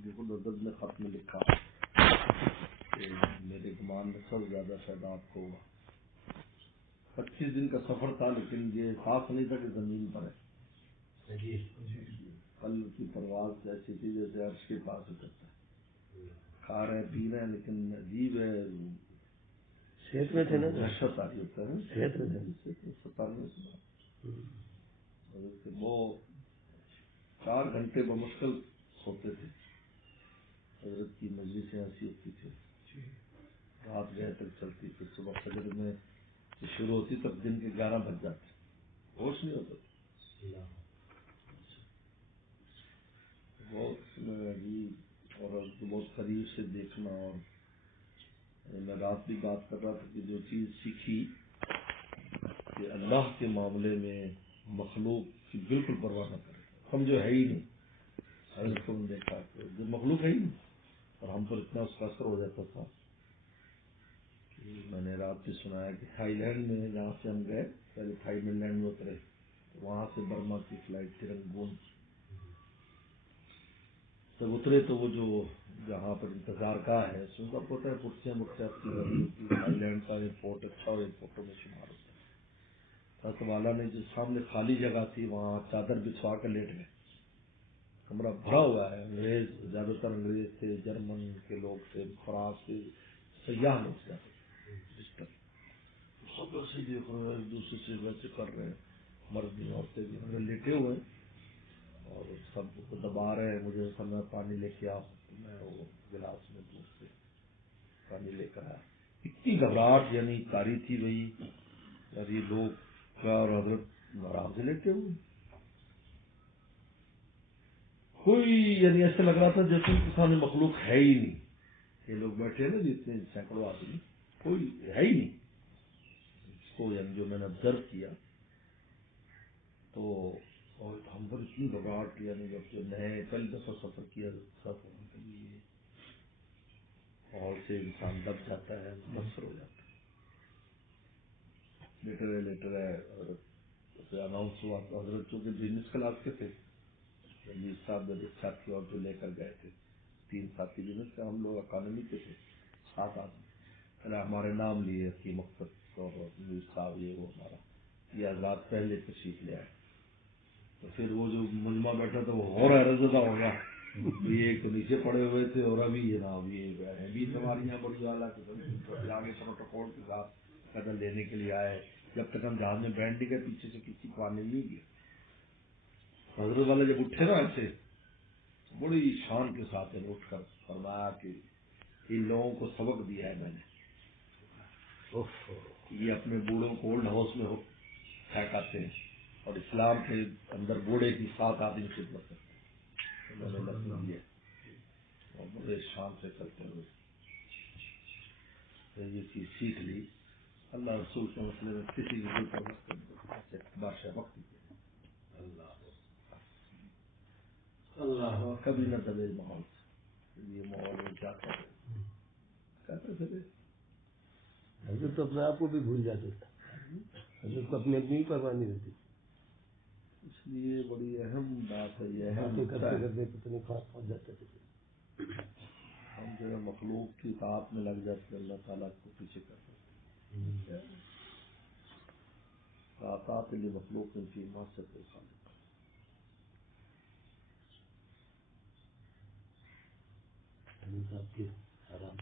حضرت نے خط میں لکھا کہ میرے گمان میں سب سے زیادہ فائدہ آپ کو ہوا. 25 دن کا سفر تھا لیکن یہ خاص نہیں تھا کہ زمین پر ہے. کل کی پرواز ایسی تھی جیسے عرش کے پاس اترتا ہے. کھا رہے پی رہے ہیں لیکن عجیب ہے. صحت میں تھے نا, دہشت آ رہی ہوتا ہے. صحت میں تھے. 97 وہ 4 گھنٹے بمشکل ہوتے تھے. حضرت کی مجلسیں ایسی ہوتی تھی, رات گئے تک چلتی, پھر صبح فجر میں شروع ہوتی تب دن کے 11 بج جاتے, ہوش نہیں ہوتا. بہت عجیب اور بہت قریب سے دیکھنا. اور میں رات بھی بات کر رہا تھا کہ جو چیز سیکھی کہ اللہ کے معاملے میں مخلوق کی بالکل پرواہ نہ کرے. ہم جو ہے ہی نہیں, حضرت کو دیکھا کہ جو مخلوق ہے ہی نہیں, اور ہم پر اتنا اس کا اثر ہو جاتا تھا کہ میں نے رات بھی سنایا کہ تھائی لینڈ میں جہاں سے ہم گئے, پہلے تھائی لینڈ میں اترے, وہاں سے برما کی فلائٹ تھی رنگون. جب اترے تو وہ جو جہاں پر انتظار کا ہے اس میں سب کو ہوتا ہے کرسیاں مرچیات کی لگی ہوتی. تھائی لینڈ کا ایئرپورٹ اچھا اور ایئرپورٹوں میں شمار ہوتا ہے. حضرت والا نے جو سامنے خالی جگہ تھی وہاں چادر بچھوا کر لیٹ گئے. کمرہ بھرا ہوا ہے, انگریز زیادہ تر انگریز تھے, جرمن کے لوگ تھے, فرانس کے سیاح لوگ تھے. سب ایسے دیکھ رہے ہیں, ایک دوسرے سے ویسے کر رہے ہیں, مرد بھی عورتیں بھی لیٹے ہوئے ہیں اور سب کو دبا رہے ہیں. مجھے سمجھا پانی لے کے آؤ, میں وہ گلاس میں دودھ سے پانی لے کر آیا. اتنی گھبراہٹ یعنی تاری تھی بھائی یار یہ لوگ کیا, اور حضرت آرام سے لیٹے ہوئے. کوئی یعنی ایسے لگ رہا تھا جیسے ان کے سامنے مخلوق ہے ہی نہیں. یہ لوگ بیٹھے ہیں نا جتنے سینکڑوں آدمی, کوئی ہے ہی نہیں. اس کو یعنی جو میں نے آبزرو کیا تو اور ہم پر اتنی گھبراہٹ, یعنی جب جو نئے پہلی دفعہ سفر کیا سفر کے لیے اور سے انسان دب جاتا ہے, متاثر ہو جاتا ہے. لیٹر ہے حضرت اناؤنس ہوا. حضرت چونکہ بزنس کلاس کے تھے, رنجیت صاحب میرے ساتھی اور جو لے کر گئے تھے 3 ساتھی بزنس کے, ہم لوگ اکانومی کے تھے 7 آدمی. پہلے ہمارے نام لیے کی مقصد اور رنجیت صاحب یہ وہ ہمارا یہ حضرات پہلے تشریف لے آئے. تو پھر وہ جو مجمع بیٹھا تھا وہ اور حیرت زدہ ہو گیا. یہ ایک تو نیچے پڑے ہوئے تھے اور ابھی یہ نا یہ بھی سواریاں بڑی والا آگے پروٹوکول کے ساتھ قدر لینے کے لیے آئے. جب تک ہم جہاز میں بیٹھ نہیں گئے پیچھے سے کسی کو آنے نہیں دیا. حضرت والا جب اٹھے نا ایسے بڑی شان کے ساتھ اٹھ کر فرمایا کہ ان لوگوں کو سبق دیا ہے میں نے, یہ اپنے بوڑھوں کو اولڈ ہاؤس میں پھینکاتے ہیں اور اسلام کے اندر بوڑھے کی 7 آدمی خدمت کرتے ہیں. میں نے لفظ دیا اور بڑے شان سے کرتے ہوئے یہ چیز سیکھ لی. اللہ رسول کے مسئلے میں کسی بھی بادشاہ وقت اللہ کبھی نہ دبے ماحول سے. یہ ماحول میں کیا کر رہے حضرت تو اپنے آپ کو بھی بھول جاتا تھا, حضرت کو اپنی اپنی پرواہ نہیں رہتی. اس لیے بڑی اہم بات ہے یہ باتیں کرتے کرتے پتہ نہیں کہاں پہنچ جاتے تھے. ہم جو ہے مخلوق کی اطاعت میں لگ جاتے ہیں, اللہ تعالیٰ کو پیچھے کرتے ہیں. اطاعت لیے مخلوق ان کی معصیت کے خالق. صاحب کی آرام